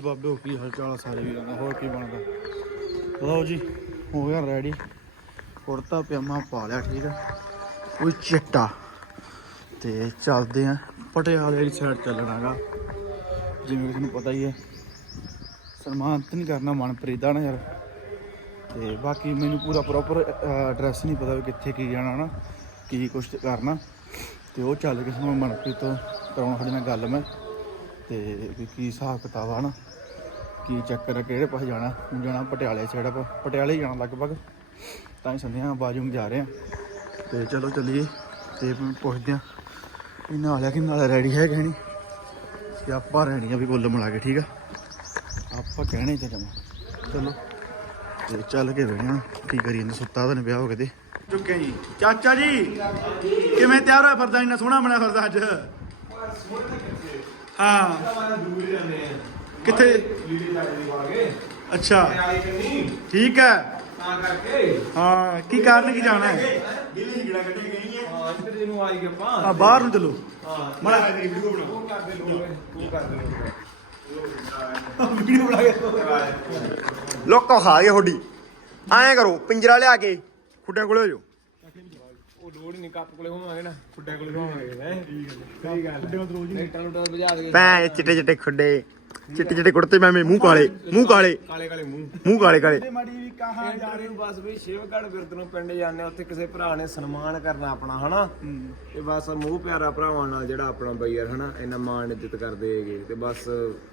ਬਾਬੇ ਹੋ ਕੀ ਹਾਲ ਚਾਲ ਸਾਰੇ ਵੀਰਾਂ ਦਾ, ਹੋਰ ਕੀ ਬਣਦਾ? ਲਓ ਜੀ, ਹੋ ਗਿਆ ਰੈਡੀ ਕੁੜਤਾ, ਪਜਾਮਾ ਪਾ ਲਿਆ, ਠੀਕ ਆ। ਕੋਈ ਚਿੱਟਾ। ਤੇ ਚੱਲਦੇ ਆ, ਪਟਿਆਲੇ ਵਾਲੀ ਸਾਈਡ ਚੱਲਣਾਗਾ ਜਿਵੇਂ ਤੁਹਾਨੂੰ ਪਤਾ ਹੀ ਹੈ ਸਨਮਾਨ ਤਾਂ ਨਹੀਂ ਕਰਨਾ ਮਨਪ੍ਰੀਤ ਦਾ ਨਾ ਯਾਰ। ਤੇ ਬਾਕੀ ਮੈਨੂੰ ਪੂਰਾ ਪ੍ਰੋਪਰ ਐਡਰੈਸ ਨਹੀਂ ਪਤਾ ਵੀ ਕਿੱਥੇ ਕੀ ਜਾਣਾ ਨਾ, ਕੀ ਕੁਛ ਕਰਨਾ। ਤੇ ਉਹ ਚੱਲ ਕੇ ਸਾਨੂੰ ਮਨਪ੍ਰੀਤ ਤੋਂ ਕਰਾਉਣਾ ਸਾਡੇ ਨਾਲ ਗੱਲ ਮੈਂ। ਤੇ ਵੀ ਕੀ ਹਿਸਾਬ ਕਿਤਾਬ ਆ ਨਾ ਕੀ ਚੱਕਰ ਆ ਕਿਹੜੇ ਪਾਸੇ ਜਾਣਾ ਜਾਣਾ ਪਟਿਆਲੇ ਸਾਈਡ ਆਪਾਂ ਪਟਿਆਲੇ ਜਾਣਾ ਲਗਭਗ। ਤਾਂ ਹੀ ਸੰਧਿਆ ਬਾਜੂ ਨੂੰ ਜਾ ਰਹੇ ਆ ਤੇ ਚਲੋ ਚੱਲੀਏ ਤੇ ਪੁੱਛਦੇ ਆ ਵੀ ਨਾਲਿਆ ਕਿ ਨਾਲ ਰੈਡੀ ਹੈ ਕਿ ਨਹੀਂ? ਤੇ ਆਪਾਂ ਰਹਿਣੀ ਆ ਵੀ ਕੁੱਲ ਮਿਲਾ ਕੇ ਠੀਕ ਆ? ਆਪਾਂ ਕਹਿਣੇ ਤੇ ਜਮਾ। ਚਲੋ। ਤੇ ਚੱਲ ਕੇ ਵੇਖਣਾ ਕੀ ਕਰੀਏ ਨੇ ਸੁੱਤਾ ਤਾਂ ਵਿਆਹ ਹੋ ਕੇ ਤੇ ਚੁੱਕੇ ਜੀ। ਚਾਚਾ ਜੀ ਕਿਵੇਂ ਤਿਆਰ ਹੋਇਆ ਫਿਰਦਾ ਇੰਨਾ ਸੋਹਣਾ ਬਣਿਆ ਫਿਰਦਾ ਅੱਜ। ਹਾਂ। ਕਿੱਥੇ? ਅੱਛਾ। ਠੀਕ ਹੈ। ਤਾਂ ਕਰਕੇ ਹਾਂ, ਕੀ ਕਾਰਨ ਕੀ ਜਾਣਾ ਹੈ? ਹਾਂ ਇੱਧਰ ਜਿਹਨੂੰ ਆਈ ਆਪਾਂ ਆ, ਬਾਹਰ ਨੂੰ ਚਲੋ। ਹਾਂ ਮੜਾ ਉਹ ਕਰਦੇ ਲੋਕ ਉਹ ਕਰਦੇ ਲੋਕ ਵੀਡੀਓ ਬਣਾ ਕੇ ਲੋਕੋ ਖਾ ਗਏ ਤੁਹਾਡੀ। ਐਂ ਕਰੋ, ਪਿੰਜਰਾ ਲਿਆ ਕੇ ਖੁੱਡਿਆਂ ਕੋਲੇ ਹੋ ਜਾਓ। ਉਹ ਲੋੜ ਹੀ ਨਹੀਂ ਕੱਪ ਕੋਲੇ ਹੋਵਾਂਗੇ ਨਾ ਫੁੱਟੇ ਕੋਲੇ ਹੋਵਾਂਗੇ ਹੈ? ਠੀਕ ਹੈ ਸਹੀ ਗੱਲ ਫੁੱਟਿਆਂ ਤੋਂ ਰੋਜ਼ ਹੀ ਨਹੀਂ। ਟਾਂ ਟਾਂ ਵਜਾ ਦੇ ਭੈਂ ਚਿੱਟੇ ਚਿੱਟੇ ਖੁੱਡੇ ਚਿੱਟੇ ਚਿੱਟੇ ਕੁੜਤੇ ਮੈਂ ਮੂੰਹ ਕਾਲੇ ਮੂੰਹ ਕਾਲੇ। ਕਾਲੇ ਕਾਲੇ ਮੂੰਹ। ਮੂੰਹ ਕਾਲੇ ਕਾਲੇ। ਤੇ ਮਾੜੀ ਵੀ ਕਹਾਂ ਜਾ ਇੰਟਰਵਿਊ ਬਸ ਵੀ ਸ਼ਿਵਗੜ ਬਿਰਦ ਨੂੰ ਪਿੰਡ ਜਾਂਦੇ ਆ, ਉੱਥੇ ਕਿਸੇ ਭਰਾ ਨੇ ਸਨਮਾਨ ਕਰਨਾ ਆਪਣਾ ਹਨਾ? ਤੇ ਬਸ ਮੂੰਹ ਪਿਆਰਾ ਭਰਾਵਾਂ ਨਾਲ ਜਿਹੜਾ ਆਪਣਾ ਬਈ ਯਾਰ ਹਨਾ ਇੰਨਾ ਮਾਣ ਇੱਜ਼ਤ ਕਰਦੇ ਹੈਗੇ। ਤੇ ਬਸ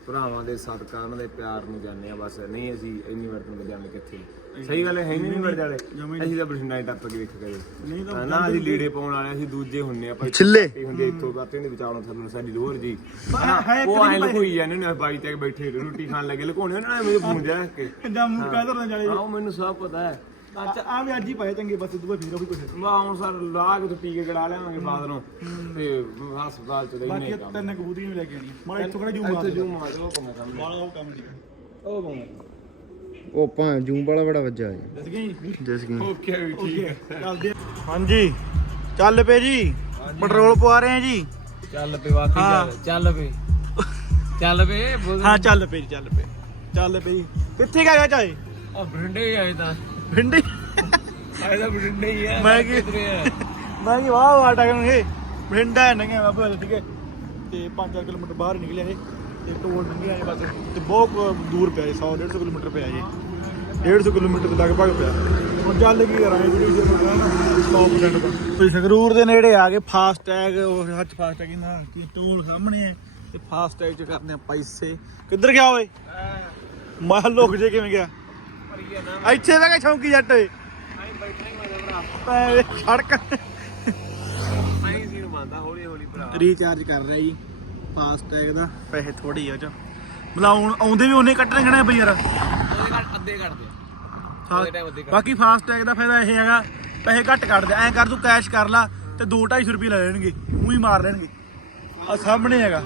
ਭਰਾਵਾਂ ਦੇ ਸਦਕਾ ਉਹਨਾਂ ਦੇ ਪਿਆਰ ਨੂੰ ਜਾਂਦੇ ਆ ਬਸ। ਨਹੀਂ ਅਸੀਂ ਇੰਨੀ ਵਾਰ ਨੂੰ ਜਾਂਦੇ ਕਿੱਥੇ ਸਹੀ ਗੱਲ ਹੈ ਹੈ ਨਹੀਂ ਵੜ ਜਾਲੇ ਅਸੀਂ ਤਾਂ ਬਠਿੰਡਾ ਹੀ ਟੱਪ ਕੇ ਵੇਖ ਗਏ ਨਹੀਂ ਤਾਂ ਨਾ ਅਸੀਂ ਲੀੜੇ ਪਾਉਣ ਵਾਲੇ ਅਸੀਂ ਦੂਜੇ ਹੁੰਨੇ ਆ ਭਾਈ ਛਿੱਲੇ। ਹੁੰਦੇ ਇੱਥੋਂ ਬਾਤੇ ਨਹੀਂ ਬਚਾਉਣਾ ਥੱਲੋਂ ਸਾਡੀ ਲੋਹਰ ਜੀ। ਹੈ- ਹੈ ਉਹ ਐਂ ਲੁਕੋਈ ਜਾਂਦੇ ਨੇ ਬਾਈ ਤੇ ਬੈਠੇ ਰੋਟੀ ਖਾਣ ਲੱਗੇ ਲੁਕਾਉਣੇ ਉਹਨਾਂ ਨੇ ਮੈਨੂੰ ਫੋਨ ਜਾ ਕੇ। ਜਾਂ ਮੂੰਹ ਕਾਦਰ ਨਾ ਜਾਲੇ? ਹਾਂ ਮੈਨੂੰ ਸਭ ਪਤਾ ਹੈ। ਅੱਛਾ ਆ ਵੀ ਅੱਜ ਹੀ ਪਾਏ ਚੰਗੇ ਬਸ ਦੂਆ ਫੇਰ ਉਹ ਵੀ ਕੁਛ। ਮੈਂ ਹੁਣ ਸਰ ਲਾਗ ਤੋਂ ਪੀ ਕੇ ਗੜਾ ਲਿਆਵਾਂਗੇ ਬਾਦ ਨੂੰ। ਤੇ ਹਸਪਤਾਲ ਚ ਬਾਕੀ ਰਹਿਣੇ ਇਹ ਤਿੰਨ ਕਬੂਤਰੀਆਂ ਵੀ ਲੈ ਕੇ ਆਣੀ ਮਾੜਾ ਇੱਥੋਂ ਕਿਹੜਾ ਜੂ ਮਾਰ ਇੱਥੇ ਜੂ ਮਾਰ ਉਹ ਕੰਮ ਕੰਮ ਮਾੜਾ ਉਹ ਕੰਮ ਨਹੀਂ ਉਹ ਕੰਮ। ਉਹ ਭਾਂ ਜੂੰ ਵਾਲਾ ਬੜਾ ਵੱਜਾ ਹੈ ਦੱਸ ਗਈ? ਜਿਸ ਕੀ ਓਕੇ ਵੀ ਠੀਕ ਹੈ। ਚੱਲਦੇ ਹਾਂਜੀ ਚੱਲ ਪਏ ਜੀ। ਪੈਟਰੋਲ ਪਵਾ ਰਹੇ ਆ ਜੀ। ਚੱਲ ਪੇ ਵਾਕਈ। ਚੱਲ ਚੱਲ ਪੇ ਚੱਲ ਪੇ ਹਾਂ ਚੱਲ ਪਏ ਚੱਲ ਪਏ। ਚੱਲ ਪਏ। ਕਿੱਥੇ ਗਿਆ ਚਾਏ ਆ ਹੀ ਆਏ ਤਾਂ। ਭਿੰਡੀ ਆਏ ਤਾਂ ਬਰਿੰਡੇ ਹੀ ਆ। ਮੈਂ ਕੀ- ਮੈਂ ਕਿ ਵਾਹ ਵਾਟਾ ਕਰਨਗੇ ਭਿੰਡਾ ਨੰਗੇ ਮੈਂ ਬੋਲ ਠੀਕ ਹੈ ਤੇ 5-4 ਕਿਲੋਮੀਟਰ ਬਾਹਰ ਨਿਕਲਿਆ ਇਹ। ਤੇ ਟੋਲ ਨੰਗੇ ਆਏ ਬਸ ਤੇ ਬਹੁਤ ਕੁ ਦੂਰ ਪਿਆ 100 150 ਕਿਲੋਮੀਟਰ ਪਿਆ ਜੀ 150 ਕਿਲੋਮੀਟਰ ਦੇ ਲਗਭਗ ਪਿਆ। ਹੁਣ ਚੱਲ ਕੀ ਕਰਾਂਗੇ ਵੀਡੀਓ ਜਦੋਂ ਕਰਾਂਗਾ 100% ਦਾ ਤੁਸੀਂ ਸੰਗਰੂਰ ਦੇ ਨੇੜੇ ਆ ਗਏ ਫਾਸਟ ਟੈਗ ਉਹ ਹੱਥ ਫਾਸਟ ਟੈਗ ਨਾ ਕੀ ਟੋਲ ਸਾਹਮਣੇ ਹੈ ਤੇ ਫਾਸਟ ਟੈਗ ਚ ਕਰਦੇ ਆ ਪੈਸੇ। ਕਿੱਧਰ ਗਿਆ ਓਏ? ਮੈਂ ਲੋਕ ਜੇ ਕਿਵੇਂ ਗਿਆ? ਨਾ ਇੱਥੇ ਬਹਿ ਕੇ ਛੌਂਕੀ ਜੱਟ ਓਏ। ਸੜਕ। ਨਹੀਂ ਸੀ ਮੰਨਦਾ ਹੌਲੀ ਹੌਲੀ ਭਰਾ। ਰੀਚਾਰਜ ਕਰ ਰਿਹਾ ਜੀ। ਫਾਸਟ ਟੈਗ ਦਾ। ਪੈਸੇ ਥੋੜੀ ਆ ਉਹ ਚ। ਮਲਾਉਣ ਆਉਂਦੇ ਵੀ ਉਹਨੇ ਕੱਟਣੇ ਖਣੇ ਬਈ ਯਾਰ। ਉਹਦੇ ਘੱਟ ਅੱਧੇ ਕੱਢ ਦੇ ਹਾਂ, ਉਹਦੇ time ਅੱਧੇ ਕੱਢ ਬਾਕੀ ਫਾਸਟ ਟੈਗ ਦਾ ਫਾਇਦਾ ਇਹ ਹੈਗਾ ਪੈਸੇ ਘੱਟ ਕੱਟਦੇ ਐਂ ਕਰ ਤੂੰ ਕੈਸ਼ ਕਰ ਲਾ ਤੇ 2 250 ਰੁਪਏ ਲੈ ਲੈਣਗੇ ਮੂੰਹ ਹੀ ਮਾਰ ਲੈਣਗੇ। ਆ ਸਾਹਮਣੇ ਹੈਗਾ।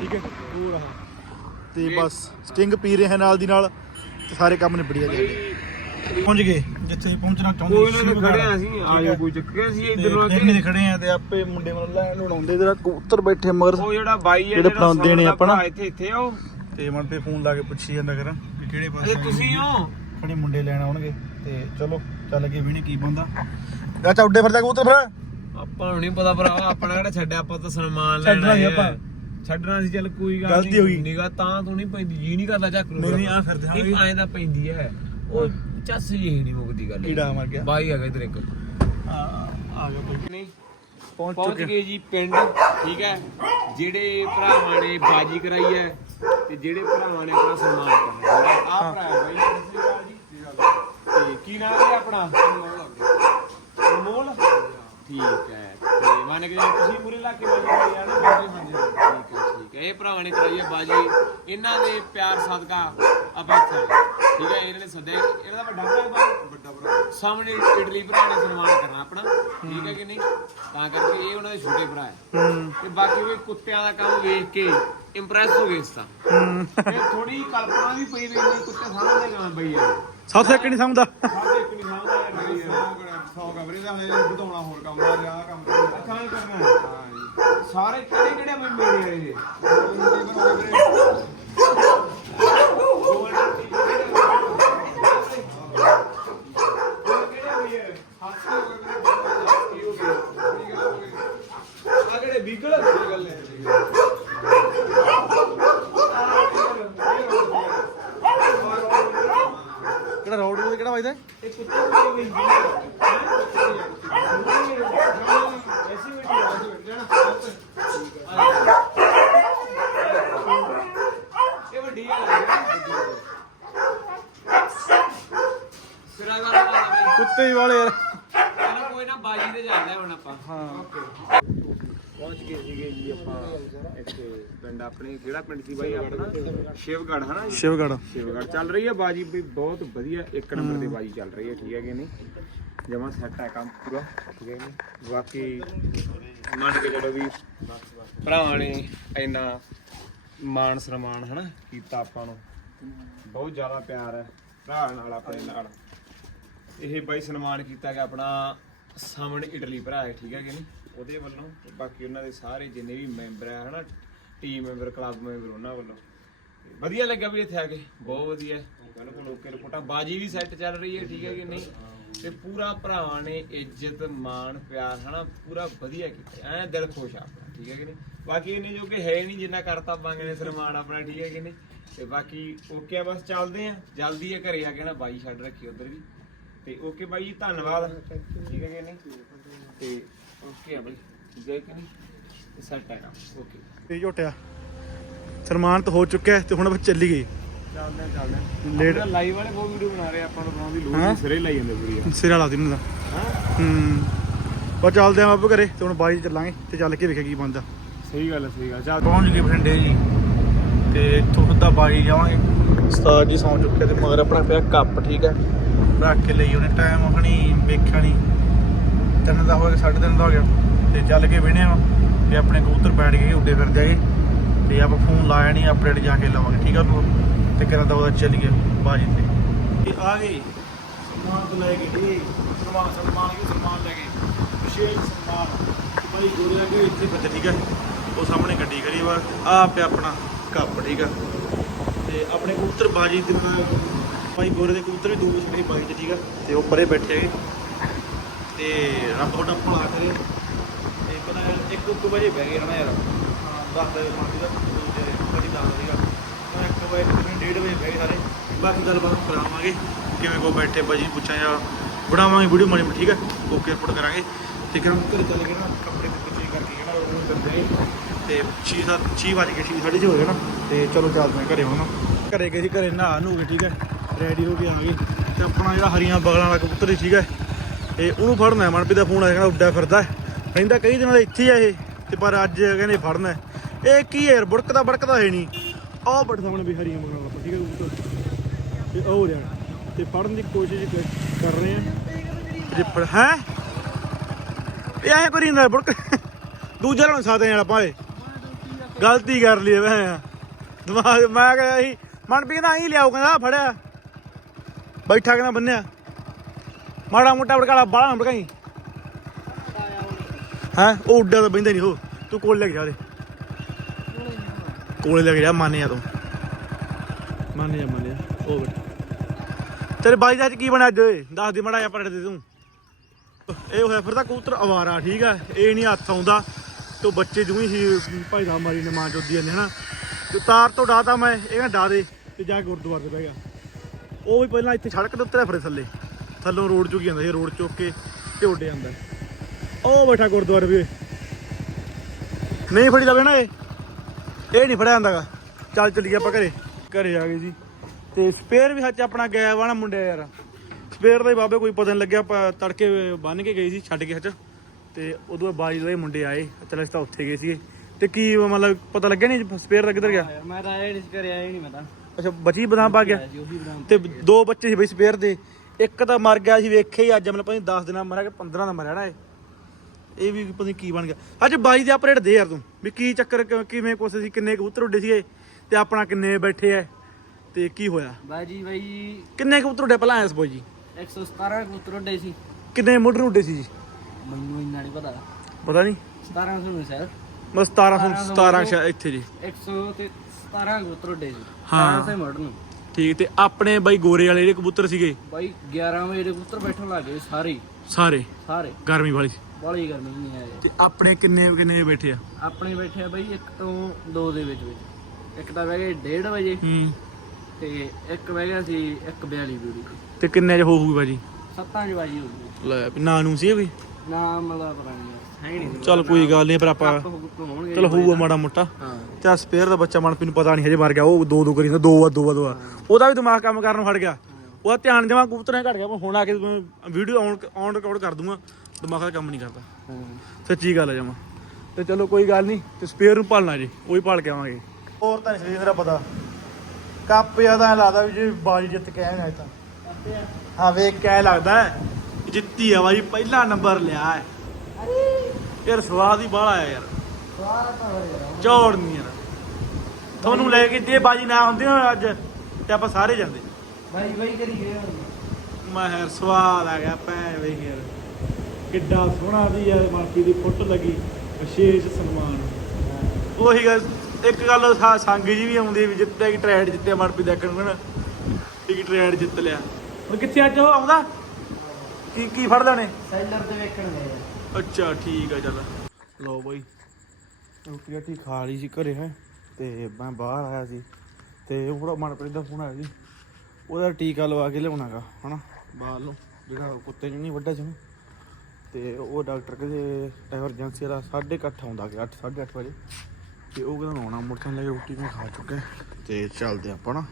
ਠੀਕ ਹੈ? ਆ ਤੇ ਬਸ ਸਟਿੰਗ ਪੀ ਰਹੇ ਨਾਲ ਦੀ ਨਾਲ ਤੇ ਸਾਰੇ ਕੰਮ ਨਿਬੜੀ ਜਾਂਦੇ ਪਹੁੰਚ ਗਏ ਜਿੱਥੇ ਪਹੁੰਚਣਾ ਚਾਹੁੰਦੇ ਕੋਈ ਨਾ ਤੇ ਖੜੇ ਆ ਅਸੀਂ ਆ ਜਾਓ ਕੋਈ ਚੱਕਰ ਸੀ ਇੱਧਰ ਨੂੰ ਅੱਗੇ ਦੇ ਖੜੇ ਆ ਤੇ ਆਪੇ ਮੁੰਡੇ ਮਨ ਲੈਣ ਉਡਾਉਂਦੇ ਤੇਰਾ ਕਬੂਤਰ ਬੈਠੇ ਮਗਰ ਉਹ ਜਿਹੜਾ ਬਾਈ ਹੈ ਜਿਹੜੇ ਬਣਾਉਂਦੇ ਨੇ ਆਪਣਾ। ਇੱਥੇ ਇੱਥੇ ਆ ਉਹ ਤੇ ਮਨ ਤੇ ਫੋਨ ਲਾ ਕੇ ਪੁੱਛੀ ਜਾਂਦਾ ਕਰਾਂ ਵੀ ਕਿਹੜੇ ਪਾਸੇ ਇਹ ਤੁਸੀਂ ਹੋ ਖੜੇ ਮੁੰਡੇ ਲੈਣ ਆਉਣਗੇ ਤੇ ਚਲੋ ਚੱਲ ਕੇ ਵੀ ਨਹੀਂ ਕੀ ਬੰਦਾ ਚਾਚਾ ਉੱਡੇ ਫਿਰਦਾ ਕਬੂਤਰ ਫਿਰ ਆਪਾਂ ਨੂੰ ਨਹੀਂ ਪਤਾ ਭਰਾ ਆਪਣਾ ਕਿਹੜਾ ਛੱਡਿਆ ਆਪਾਂ ਤਾਂ ਸਨਮਾਨ ਲੈਣਾ ਛੱਡਣਾ ਸੀ ਹੈ। ਆਪਾਂ। ਛੱਡਣਾ ਸੀ ਚੱਲ ਕੋਈ ਗੱਲ ਗਲਤੀ ਹੋ ਗਈ। ਨਿਗਾ ਤਾਂ ਤੂੰ ਨਹੀਂ ਪੈਂਦੀ ਜੀ ਨਹੀਂ ਕਰਦਾ ਚੱਕ ਨੂੰ ਨਹੀਂ, ਨਹੀਂ, ਆਹ ਫਿਰਦੇ ਹਾਂ ਨਹੀਂ ਵੀ। ਐਂ ਤਾਂ ਪੈਂਦੀ ਹੈ ਉਹ ਚੱਸ ਹੀ ਨਹੀਂ ਮੁੱਕਦੀ ਗੱਲ ਕੀੜਾ ਮਰ ਗਿਆ। ਬਾਈ ਹੈਗਾ ਇਧਰ ਇੱਕ। ਆ ਆ ਗਿਆ ਕੋਈ ਨਹੀਂ। ਪਹੁੰਚ ਪਹੁੰਚ ਚੁੱਕੇ। ਗਏ ਜੀ ਪਿੰਡ ਠੀਕ ਹੈ? ਜਿਹੜੇ ਭਰਾਵਾਂ ਨੇ ਬਾਜੀ ਕਰਾਈ ਹੈ ਤੇ ਜਿਹੜੇ ਭਰਾਵਾਂ ਨੇ ਆਪਣਾ ਸਨਮਾਨ ਕਰਨਾ ਆ ਭਰਾ ਹੈ ਬਾਈ ਸਤਿ ਸ਼੍ਰੀ ਅਕਾਲ ਜੀ। ਤੇ ਕੀ ਨਾਮ ਹੈ ਆਪਣਾ? ਅਨਮੋਲ ਠੀਕ ਹੈ। ਤੇ ਮੰਨ ਕੇ ਚੱਲੋ ਤੁਸੀਂ ਪੂਰੇ ਇਲਾਕੇ ਬਾਜੀ ਕਰਾਈ ਹੈ ਨਾ ਹਾਂਜੀ ਹਾਂਜੀ। ਠੀਕ ਹੈ ਠੀਕ ਹੈ ਇਹ ਭਰਾਵਾਂ ਨੇ ਕਰਾਈ ਹੈ ਬਾਜੀ। ਇਹਨਾਂ ਦੇ ਪਿਆਰ ਸਦਕਾ ਆਪਾਂ ਇੱਥੇ ਆਏ। ਠੀਕ ਹੈ ਇਹਨਾਂ ਨੇ ਸੱਦਿਆ ਇਹਨਾਂ ਦਾ ਵੱਡਾ ਭਰਾ ਬਾਈ? ਵੱਡਾ ਭਰਾ। ਸਾਹਮਣੇ ਇਟਲੀ ਭਰਾ ਨੇ ਸਨਮਾਨ ਕਰਨਾ ਆਪਣਾ। ਠੀਕ ਹੈ ਕਿ ਨਹੀਂ? ਤਾਂ ਕਰਕੇ ਇਹ ਉਹਨਾਂ ਦੇ ਛੋਟੇ ਭਰਾ ਹੈ। ਤੇ ਬਾਕੀ ਵੀ ਕੁੱਤਿਆਂ ਦਾ ਕੰਮ ਵੇਖ ਕੇ ਇੰਪ੍ਰੈਸ ਹੋ ਗਏ ਇਸ ਤਾਂ ਥੋੜੀ ਕਲਪਨਾ ਵੀ ਪਈ ਵੀ ਇੰਨੇ ਕੁੱਤੇ ਸਾਹਮਣੇ ਗਾਂ ਬਈ ਯਾਰ ਸੌਥੇ ਇੱਕ ਨਹੀਂ ਸਮਝਦਾ ਸਾਡੇ ਇੱਕ ਨਹੀਂ ਸਾਹਮਣੇ ਯਾਰ ਬਈ ਯਾਰ 100 ਕਮਰੇ ਦਾ ਹਲੇ ਵਧਾਉਣਾ ਹੋਰ ਕੰਮ ਆ ਰਿਹਾ ਕੰਮ ਅੱਛਾ ਹੀ ਕਰਨਾ। ਹੈ। ਸਾਰੇ ਕਿਹੜੇ ਕਿਹੜੇ ਮੈਂ ਮੇਰੇ ਇਹ ਅਗੜੇ ਬੀਗਲ ਗੱਲ ਕਿਹੜਾ ਰੋਡ ਨੂੰ ਕਿਹੜਾ ਵੱਜਦਾ ਇਹ ਕੁੱਤੇ ਨੂੰ ਨਹੀਂ ਐਸੀ ਇਹ ਵੱਡੀ ਆ ਸਿਰਾ ਦਾ ਵਾਲੇ ਚਲੋ ਕੋਈ ਨਾ ਬਾਜੀ ਤੇ ਜਾਂਦਾ ਹੁਣ ਆਪਾਂ। ਹਾਂ। ਪਹੁੰਚ ਗਏ ਸੀਗੇ ਜੀ ਆਪਾਂ ਇੱਥੇ ਪਿੰਡ ਆਪਣੇ ਕਿਹੜਾ ਪਿੰਡ ਸੀ ਬਾਈ ਆਪਣਾ? ਸ਼ਿਵਗੜ ਹਨਾ ਜੀ? ਸ਼ਿਵਗੜ ਸ਼ਿਵਗੜ ਚੱਲ ਰਹੀ ਹੈ ਬਾਜੀ ਵੀ ਬਹੁਤ ਵਧੀਆ ਇੱਕ ਨੰਬਰ ਤੇ ਬਾਜੀ ਚੱਲ ਰਹੀ ਹੈ ਠੀਕ ਹੈ ਕਿ ਨਹੀਂ? ਜਮਾ ਸੈੱਟ ਹੈ ਕੰਮ ਪੂਰਾ ਠੀਕ ਹੈ ਨਹੀਂ? ਬਾਕੀ ਮੰਨ ਕੇ ਚਲੋ ਵੀ ਭਰਾਵਾਂ ਨੇ ਇੰਨਾ ਮਾਣ ਸਨਮਾਨ ਹਨਾ ਕੀਤਾ ਆਪਾਂ ਨੂੰ। ਬਹੁਤ ਜ਼ਿਆਦਾ ਪਿਆਰ ਹੈ ਭਰਾ ਨਾਲ ਆਪਣੇ ਨਾਲ। ਇਹ ਬਾਈ ਸਨਮਾਨ ਕੀਤਾ ਗਿਆ ਆਪਣਾ ਸਾਵਣ ਇਟਲੀ ਭਰਾ ਹੈ, ਠੀਕ ਹੈ ਕਿ ਨਹੀਂ? ਉਹਦੇ ਵੱਲੋਂ ਤੇ ਬਾਕੀ ਉਹਨਾਂ ਦੇ ਸਾਰੇ ਜਿੰਨੇ ਵੀ ਮੈਂਬਰ ਹੈ ਹਨਾ ਟੀਮ ਮੈਂਬਰ ਕਲੱਬ ਮੈਂਬਰ ਉਹਨਾਂ ਵੱਲੋਂ। ਤੇ ਵਧੀਆ ਲੱਗਾ ਵੀ ਇੱਥੇ ਆ ਕੇ, ਬਹੁਤ ਵਧੀਆ। ਬਿਲਕੁਲ ਓਕੇ ਰਿਪੋਰਟਾਂ, ਬਾਜੀ ਵੀ ਸੈੱਟ ਚੱਲ ਰਹੀ ਹੈ, ਠੀਕ ਹੈ ਕਿ ਨਹੀਂ? ਤੇ ਪੂਰਾ ਭਰਾਵਾਂ ਨੇ ਇੱਜ਼ਤ, ਮਾਣ, ਪਿਆਰ, ਹਨਾ, ਪੂਰਾ ਵਧੀਆ ਕੀਤਾ। ਐ ਦਿਲ ਖੁਸ਼ ਆ ਆਪਣਾ, ਠੀਕ ਹੈ ਕਿ ਨਹੀਂ? ਬਾਕੀ ਇਹਨੇ ਜੋ ਕਿ ਹੈ ਨਹੀਂ ਜਿੰਨਾ ਕਰਤਾ ਬਾਂਗੇ ਨੇ ਸਨਮਾਨ ਆਪਣਾ, ਠੀਕ ਹੈ ਕਿ ਨਹੀਂ? ਤੇ ਬਾਕੀ ਓਕੇ ਆ, ਬਸ ਚੱਲਦੇ ਆ। ਜਲਦੀ ਆ ਘਰੇ ਆ ਕੇ ਨਾ ਬਾਈ ਛੱਡ ਰੱਖੀ ਉਧਰ ਵੀ। ਤੇ ਓਕੇ ਬਾਈ ਜੀ ਧੰਨਵਾਦ। ਠੀਕ ਹੈ ਕਿ ਨਹੀਂ? ਤੇ ਓਕੇ ਆ ਬਾਈ। ਠੀਕ ਹੈ ਕਿ ਨਹੀਂ? ਸੈੱਟ ਹੈ ਨਾ। ਓਕੇ। ਤੇ ਝੋਟਿਆ। ਸਨਮਾਨਿਤ ਹੋ ਚੁੱਕਿਆ ਤੇ ਹੁਣ ਆਪਾਂ ਚੱਲੀ ਗਏ। ਚੱਲਦੇ ਆ ਚੱਲਦੇ ਆ ਲੇਟ ਲਾਈਵ ਵਾਲੇ ਬਹੁਤ ਵੀਡੀਓ ਬਣਾ ਰਹੇ ਆ, ਆਪਾਂ ਨੂੰ ਬਣਾਉਣ ਦੀ ਲੋੜ ਹਾਂ? ਨਹੀਂ ਸਿਰੇ ਲਾਈ ਜਾਂਦੇ ਪੂਰੀ ਸਿਰਾ ਲਾ ਦਿਨ ਦਾ। ਹਾਂ। ਹੂੰ। ਬਸ ਚੱਲਦੇ ਆਂ ਬਾਬੂ ਘਰੇ ਤੇ ਹੁਣ ਬਾਈ ਚੱਲਾਂਗੇ ਤੇ ਚੱਲ ਕੇ ਵੇਖਿਆ ਕੀ ਬਣਦਾ। ਸਹੀ ਗੱਲ ਹੈ ਸਹੀ ਗੱਲ ਚੱਲ। ਪਹੁੰਚ ਗਏ ਬਠਿੰਡੇ ਜੀ। ਤੇ ਇੱਥੋਂ ਸਿੱਧਾ ਬਾਈ ਜਾਵਾਂਗੇ। ਉਸਤਾਦ ਜੀ ਸੌਂ ਚੁੱਕੇ ਤੇ ਮਗਰ ਆਪਣਾ ਪਿਆ ਕੱਪ ਠੀਕ ਹੈ। ਰੱਖ ਕੇ ਲਈ, ਉਹਨੇ ਟਾਈਮ ਹਣੀ ਵੇਖਿਆ ਨਹੀਂ ਤਿੰਨ ਦਾ ਹੋ ਗਿਆ, ਸਾਢੇ ਤਿੰਨ ਦਾ ਹੋ ਗਿਆ। ਤੇ ਚੱਲ ਕੇ ਵਿਹਣੇ ਆ। ਤੇ ਆਪਣੇ ਕਬੂਤਰ ਬੈਠ ਗਏ ਉੱਡੇ ਫਿਰ ਜਾਏ ਤੇ ਆਪਾਂ ਫੋਨ ਲਾਇਆ ਨਹੀਂ ਅਪਡੇਟ ਜਾ ਕੇ ਲਵਾਂਗੇ, ਠੀਕ ਆ ਉਹਨੂੰ ਤੇ ਕਿਰਾਂ ਦਾ ਉਹਦਾ ਚੱਲ ਗਿਆ ਬਾਜੀ ਤੇ। ਆ ਗਏ। ਸਨਮਾਨ ਤੋਂ ਲੈ ਗਏ ਸਨਮਾਨ ਸਨਮਾਨ ਕੀ ਸਨਮਾਨ ਲੈ ਗਏ ਵਿਸ਼ੇਸ਼ ਸਨਮਾਨ। ਭਾਈ ਗੋਰਿਆ ਕੇ ਇੱਥੇ ਬੱਚੇ ਠੀਕ ਹੈ ਉਹ ਸਾਹਮਣੇ ਗੱਡੀ ਖੜੀ ਵਾ ਆ ਪਿਆ ਆਪਣਾ ਕੱਪ, ਠੀਕ ਆ। ਤੇ ਆਪਣੇ ਕਬੂਤਰ ਬਾਜੀ ਦੇ ਭਾਈ ਗੋਰੇ ਦੇ ਕਬੂਤਰ ਵੀ ਦੂਰ ਛੜੇ ਬਾਈ 'ਚ ਠੀਕ ਆ, ਤੇ ਉਹ ਪਰੇ ਬੈਠੇ ਹੈਗੇ ਤੇ ਰੱਬ ਤੁਹਾਡਾ ਭਲਾ ਕਰੇ। ਤੇ ਪਤਾ ਯਾਰ ਇੱਕ ਇੱਕ ਵਜੇ ਬਹਿ ਗਏ ਹਨਾ ਯਾਰ। ਹਾਂ 10 ਵਜੇ ਦਾ ਬੜੀ ਦਾ ਸੀਗਾ। ਤਾਂ ਇੱਕ ਵਜੇ ਤਕਰੀਬਨ ਡੇਢ ਵਜੇ ਬਹਿ ਗਏ ਸਾਰੇ। ਬਾਕੀ ਗੱਲਬਾਤ ਕਰਾਵਾਂਗੇ, ਕਿਵੇਂ ਕੋ ਬੈਠੇ ਬਾਜੀ ਪੁੱਛਾਂ ਜਾਂ ਬਣਾਵਾਂਗੇ ਵੀਡੀਓ ਮਾੜੀ ਮੋਟੀ, ਠੀਕ ਹੈ ਓਕੇ ਰਿਪੋਰਟ ਕਰਾਂਗੇ। ਤੇ ਕਿਰਾਂ ਘਰ ਚੱਲ ਗਏ ਨਾ, ਕੱਪੜੇ ਕੁੱਪੜੇ ਚੇਂਜ ਕਰਕੇ ਜਿਹੜਾ ਉਹ ਅੰਦਰ ਤੇ 6 7 6 ਵਜ ਕੇ 6 ਸਾਢੇ ਛੇ ਹੋ ਗਏ ਨਾ। ਤੇ ਚਲੋ ਚੱਲਦੇ ਹਾਂ ਘਰੇ ਹੁਣ। ਘਰੇ ਗਏ ਸੀ, ਘਰੇ ਨਹਾ ਨੂ ਕੇ, ਠੀਕ ਹੈ ਰੈਡੀ ਹੋ ਕੇ ਆ ਗਏ ਤੇ ਆਪਣਾ ਜਿਹੜਾ ਹਰੀਆਂ ਬਗਲਾਂ ਵਾਲਾ ਕਬੂਤਰ ਸੀਗਾ ਇਹ। ਉਹਨੂੰ ਫੜਨਾ ਹੈ, ਮਨਪ੍ਰੀਤ ਦਾ ਫੋਨ ਆਇਆ, ਕਹਿੰਦਾ ਉੱਡਿਆ ਫਿਰਦਾ ਕਹਿੰਦਾ ਕਈ ਦਿਨਾਂ ਦਾ ਇੱਥੇ ਆ ਇਹ, ਤੇ ਪਰ ਅੱਜ ਕਹਿੰਦੇ ਫੜਨਾ ਇਹ ਕੀ ਹੈ ਯਾਰ, ਬੁੜਕਦਾ ਬੜਕਦਾ ਹੈ ਨਹੀਂ। ਆਹ ਬੜ ਸਾਹਮਣੇ ਵੀ ਹਰੀਆਂ ਬਗਲਾਂ ਵਾਲਾ, ਠੀਕ ਹੈ ਕਬੂਤਰ। ਤੇ ਉਹ ਰਿਹਾ। ਤੇ ਫੜਨ ਦੀ ਕੋਸ਼ਿਸ਼ ਕਰ ਰਹੇ ਆ। ਜੇ ਫੜ, ਹੈ? ਇਹ ਐ ਕਰੀ ਨਾ ਬੁੜਕ। ਦੂਜੇ ਨਾਲ ਸਾਦੇ ਨਾਲ ਪਾਏ ਗਲਤੀ ਕਰ ਲਈ ਮੈਂ। ਦਿਮਾਗ, ਮੈਂ ਕਿਹਾ ਸੀ, ਮਨਪ੍ਰੀਤ ਕਹਿੰਦਾ ਆਈ ਲਿਆਓ, ਕਹਿੰਦਾ ਫੜਿਆ। ਬੈਠਾ ਕਹਿੰਦਾ ਬੰਨਿਆ? ਮਾੜਾ ਮੋਟਾ ਬੜਕਾਲਾ ਬਾਲਾ ਬੜਕਾਈ ਹਾਂ? ਉਹ ਉੱਡਿਆ ਤਾਂ ਬੈਂਦਾ ਨਹੀਂ ਉਹ। ਤੂੰ ਕੋਲ ਲੈ ਕੇ ਜਾ ਉਹਦੇ ਕੋਲੇ ਲੈ ਕੇ ਜਾ, ਮੰਨ ਜਾ ਤੂੰ। ਮੰਨ ਜਾ ਮੰਨ ਜਾ ਉਹ ਬੈਠਾ। ਤੇਰੇ ਬਾਈ ਦਾ ਅੱਜ ਕੀ ਬਣਿਆ ਅੱਜ? ਓਏ ਦੱਸ ਦੇ ਮੜਾ ਜਾ ਪਰੜ ਦੇ ਤੂੰ। ਇਹ ਹੋਇਆ ਫਿਰ ਤਾਂ ਕਬੂਤਰ ਅਵਾਰਾ, ਠੀਕ ਆ? ਇਹ ਨਹੀਂ ਹੱਥ ਆਉਂਦਾ। ਤੋ ਬੱਚੇ ਜੂੰ ਹੀ ਭਾਈ ਦਾ ਮਾਰੀ ਨੇ ਮਾਂ ਚੋਦੀ ਨੇ ਹਨਾ? ਤੇ ਤਾਰ ਤੋਂ ਡਾਤਾ ਮੈਂ, ਇਹ ਕਹਿੰਦਾ ਡਾ ਦੇ। ਤੇ ਜਾ ਕੇ ਗੁਰਦੁਆਰੇ ਤੇ ਬਹਿ ਗਿਆ। ਉਹ ਵੀ ਪਹਿਲਾਂ ਇੱਥੇ ਸੜਕ ਤੇ ਉਤਰਿਆ ਫਿਰ ਥੱਲੇ। ਥੱਲੋਂ ਰੋਡ ਚੁੱਕੀ ਜਾਂਦਾ ਸੀ, ਰੋਡ ਚੁੱਕ ਕੇ ਤੇ ਉੱਡ ਜਾਂਦਾ ਉਹ ਬੈਠਾ ਗੁਰਦੁਆਰੇ ਵੀ ਓਏ। ਨਹੀਂ ਫੜੀ ਲਵੇ ਨਾ ਇਹ। ਇਹ ਨਹੀਂ ਫੜਿਆ ਜਾਂਦਾਗਾ। ਚੱਲ ਚੱਲੀਏ ਆਪਾਂ ਘਰੇ। ਘਰੇ ਆ ਗਏ ਜੀ। ਤੇ ਸਪੇਅਰ ਵੀ ਹੱਥ ਆਪਣਾ ਗਿਆ ਵਾ ਨਾ ਮੁੰਡੇ ਯਾਰ। ਸਪੇਅਰ ਦਾ ਹੀ ਬਾਬੇ ਕੋਈ ਪਤਾ ਨਹੀਂ ਲੱਗਿਆ ਤੜਕੇ ਬੰਨ ਕੇ ਗਏ ਸੀ ਛੱਡ ਕੇ ਹੱਥ ਤੇ ਉਦੋਂ ਬਾਈ ਦੇ ਮੁੰਡੇ ਆਏ, ਚਲ ਅਸੀਂ ਤਾਂ ਉੱਥੇ ਗਏ ਸੀਗੇ। ਤੇ ਕੀ ਮਤਲਬ ਪਤਾ ਲੱਗਿਆ ਨਹੀਂ ਸਪੇਅਰ ਦਾ ਕਿੱਧਰ ਗਿਆ? ਯਾਰ ਮੈਂ ਤਾਂ ਇਹ ਨਹੀਂ ਕਰਿਆ ਇਹ ਨਹੀਂ ਪਤਾ ਅੱਛਾ ਬਚੀ ਬਦਾਮ ਪਾ ਗਿਆ? ਜੀ ਉਹੀ ਬਦਾਮ ਤੇ ਦੋ ਬੱਚੇ ਸੀ ਬਈ ਸਪੇਅਰ ਦੇ। ਇੱਕ ਤਾਂ ਮਰ ਗਿਆ ਸੀ ਵੇਖਿਆ ਹੀ ਅੱਜ ਮਤਲਬ ਪਤਾ 10 ਦਿਨਾਂ ਮਰਿਆ ਕਿ 15 ਦਾ ਮਰਿਆ ਨਾ ਇਹ। ਇਹ ਵੀ ਪਤਾ ਨੀ ਕੀ ਬਣ ਗਿਆ। ਅੱਜ ਬਾਈ ਦੇ ਅਪਡੇਟ ਦੇ ਯਾਰ ਤੂੰ ਵੀ ਕੀ ਚੱਕਰ ਕਿਵੇਂ ਕੁਛ ਸੀ ਕਿੰਨੇ ਕਬੂਤਰ ਉੱਡੇ ਸੀਗੇ ਤੇ ਆਪਣਾ ਕਿੰਨੇ ਬੈਠੇ ਐ ਤੇ ਕੀ ਹੋਇਆ? ਬਾਜੀ ਬਾਈ ਕਿੰਨੇ ਕਬੂਤਰ ਉੱਡੇ ਪਹਿਲਾਂ ਐਸ ਬੋਈ ਜੀ? 117 ਕਬੂਤਰ ਉੱਡੇ ਸੀ। ਕਿੰਨੇ ਮੁੱਢ ਉੱਡੇ ਸੀ ਜੀ? ਮੈਨੂੰ ਇੰਨਾ ਨਹੀਂ ਪਤਾ। ਪਤਾ ਨਹੀਂ 1700 ਨੂੰ ਸਰ। ਬਸ 1700 17 ਸ਼ਾਇਦ ਇੱਥੇ ਜੀ। 100 ਤੇ 17 ਕਬੂਤਰ ਉੱਡੇ ਸੀ ਹਾਂ। 17 ਸੇ ਮੜ ਨੂੰ। ਠੀਕ ਤੇ ਆਪਣੇ ਬਾਈ ਗੋਰੇ ਵਾਲੇ ਜਿਹੜੇ ਕਬੂਤਰ ਸੀਗੇ? ਬਾਈ 11 ਵਜੇ ਦੇ ਕਬੂਤਰ ਬੈਠਣ ਲੱਗੇ ਸਾਰੇ। ਸਾਰੇ? ਸਾਰੇ। ਗਰਮੀ ਵਾਲੀ ਬਾਲੀ ਗਰਮੀ ਨਹੀਂ ਆਏ ਤੇ ਆਪਣੇ ਕਿੰਨੇ ਕਿੰਨੇ ਬੈਠੇ ਆ? ਆਪਣੇ ਬੈਠੇ ਆ ਬਾਈ 1 ਤੋਂ 2 ਦੇ ਵਿੱਚ ਵਿੱਚ। ਇੱਕ ਤਾਂ ਬਹਿ ਗਏ 1:30 ਵਜੇ ਹੂੰ। ਤੇ ਇੱਕ ਬਹਿ ਗਿਆ ਸੀ 1:42 ਬਿਊਰੀ ਤੇ ਕਿੰਨੇ ਚ ਹੋਊਗੀ ਬਾਜੀ? ਸੱਤਾਂ ਚ ਬਾਜੀ ਹੋ ਗਈ ਲੈ ਨਾ ਨੂੰ ਸੀ ਵੀ? ਹੈ ਨਹੀਂ ਚੱਲ ਕੋਈ ਗੱਲ ਨਹੀਂ ਪਰ ਆਪਾਂ ਹੋਣਗੇ ਚਲ ਹੋਊਗਾ ਮਾੜਾ ਮੋਟਾ। ਹਾਂ। ਤੇ ਆ ਸਪੇਅਰ ਦਾ ਬੱਚਾ ਮਨਪੀ ਨੂੰ ਪਤਾ ਨਹੀਂ ਹਜੇ ਮਰ ਗਿਆ ਉਹ ਦੋ ਦੋ ਕਰੀ ਜਾਂਦਾ ਦੋ ਆ ਦੋ ਆ ਦੋ ਆ। ਉਹਦਾ ਵੀ ਦਿਮਾਗ ਕੰਮ ਕਰਨ ਨੂੰ ਹਟ ਗਿਆ। ਉਹਦਾ ਧਿਆਨ ਦੇਵਾਂ ਕਬੂਤਰਾਂ ਘਟ ਗਿਆ ਹੁਣ ਆ ਕੇ ਵੀਡੀਓ ਆਨ ਆਨ ਰਿਕਾਰਡ ਕਰ ਦੂੰਗਾ। ਦਿਮਾਗ ਦਾ ਕੰਮ ਨਹੀਂ ਕਰਦਾ। ਸੱਚੀ ਗੱਲ ਹੈ ਜਮਾ। ਤੇ ਚਲੋ ਕੋਈ ਗੱਲ ਨਹੀਂ ਤੇ ਸਪੇਅਰ ਨੂੰ ਪਾਲਣਾ ਜੀ ਉਹ ਹੀ ਪਾਲ ਕੇ ਆਵਾਂਗੇ। ਹੋਰ ਤਾਂ ਨਹੀਂ ਮੇਰਾ ਪਤਾ। ਕੱਪ ਜ਼ਿਆਦਾ ਲੱਗਦਾ ਵੀ ਜੇ ਬਾਜੀ ਜਿੱਤ ਕੇ ਆਏ ਤਾਂ। ਹਾਂ ਵੇਖ ਕੇ ਲੱਗਦਾ। ਜਿੱਤੀ ਆ ਬਾਜੀ ਪਹਿਲਾ ਨੰਬਰ ਲਿਆ ਹੈ। ਯਾਰ ਸਵਾਦ ਹੀ ਬਾਹਲਾ ਆਇਆ ਯਾਰ। ਚੌੜ ਨਹੀਂ ਯਾਰ ਤੁਹਾਨੂੰ ਲੈ ਕੇ ਜੇ ਬਾਜੀ ਨਾ ਹੁੰਦੀ ਨਾ ਅੱਜ ਤੇ ਆਪਾਂ ਸਾਰੇ ਜਾਂਦੇ। ਬਾਈ ਬਾਈ ਕਰੀ ਗਏ ਮੈਂ ਯਾਰ ਸਵਾਦ ਆ ਗਿਆ ਭੈਣ ਵੇਖ ਯਾਰ। ਕਿੱਡਾ ਸੋਹਣਾ ਦੀ ਯਾਰ ਮਾਫੀ ਦੀ ਫੁੱਟ ਲੱਗੀ। ਵਿਸ਼ੇਸ਼ ਸਨਮਾਨ। ਉਹੀ ਗੱਲ ਇੱਕ ਗੱਲ ਸੰਗ ਜੀ ਵੀ ਆਉਂਦੀ ਵੀ ਜਿੱਤਿਆ ਕਿ ਟ੍ਰੈਡ ਜਿੱਤਿਆ ਮਨਪ੍ਰੀਤ ਦਾ ਦੇਖਣ ਨੂੰ ਕਿ ਟ੍ਰੈਡ ਜਿੱਤ ਲਿਆ। ਹੁਣ ਕਿੱਥੇ ਅੱਜ ਉਹ ਆਉਂਦਾ? ਕੀ ਕੀ ਫੜਦਾ ਨੇ ਸੈਲਰ ਤੇ ਵੇਖਣ ਗਏ ਆ। ਅੱਛਾ ਠੀਕ ਆ ਚੱਲ। ਲੋ ਬਾਈ ਰੋਟੀ ਰਾਟੀ ਖਾ ਲਈ ਸੀ ਘਰੇ ਹੈ। ਤੇ ਮੈਂ ਬਾਹਰ ਆਇਆ ਸੀ। ਤੇ ਉਹ ਥੋੜਾ ਮਨਪ੍ਰੀਤ ਦਾ ਫੋਨ ਆਇਆ ਸੀ। ਉਹਦਾ ਟੀਕਾ ਲਵਾ ਕੇ ਲਿਆਉਣਾਗਾ ਹਨਾ ਬਾਲ ਨੂੰ। ਜਿਹੜਾ ਕੁੱਤੇ ਨੂੰ ਨਹੀਂ ਵੱਡਾ ਸੀ ਨਾ। ਤੇ ਉਹ ਡਾਕਟਰ ਕਹਿੰਦੇ ਐਮਰਜੈਂਸੀ ਵਾਲਾ 8:30 ਆਉਂਦਾ ਕਿ 8 8:30 ਵਜੇ। ਤੇ ਉਹ ਕਹਿੰਦਾ ਆਉਣਾ ਮੁਰਤਾਂ ਲੈ ਕੇ ਰੋਟੀ ਮੈਂ ਖਾ ਚੁੱਕਾ ਤੇ ਚੱਲਦੇ ਆਪਾਂ ਨਾ